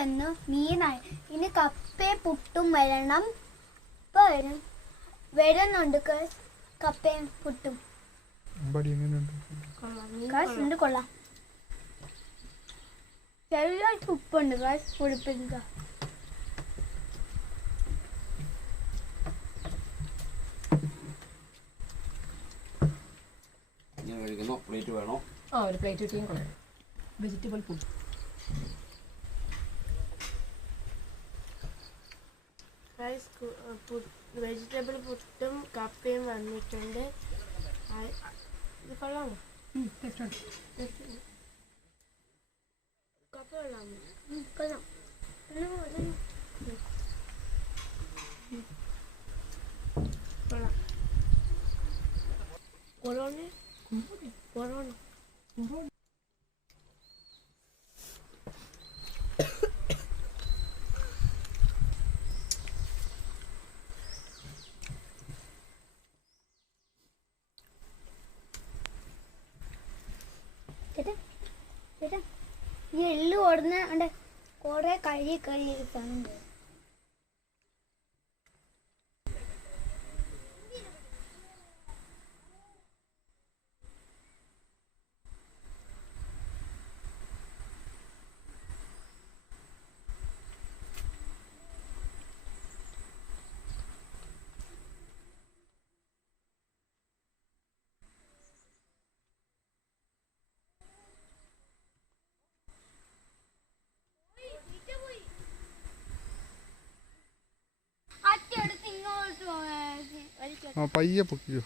വന്നു മീനായി. ഇനി കപ്പയും പുട്ടും വരണം. ഇപ്പൊ വരുന്നുണ്ട് കപ്പയും പുട്ടും. കൊള്ളാം. ചെറിയ ഉപ്പുണ്ട് പുളിപ്പിക്ക. പ്ലേറ്റ് വേണോ? ഒരു പ്ലേറ്റ് കിട്ടിയും കൊള്ളാം. Vegetable food. വെജിറ്റബിൾ പുട്ടും കപ്പയും വന്നിട്ടുണ്ട്. ഇത് കൊള്ളാമോ? കപ്പ കൊള്ളാമോ? കൊള്ളാം. കൊള്ളാം. ഈ എള്ളു ഓടുന്ന കൊറേ കഴുകി സാധനം. പയ്യെ പൊക്കിയോ.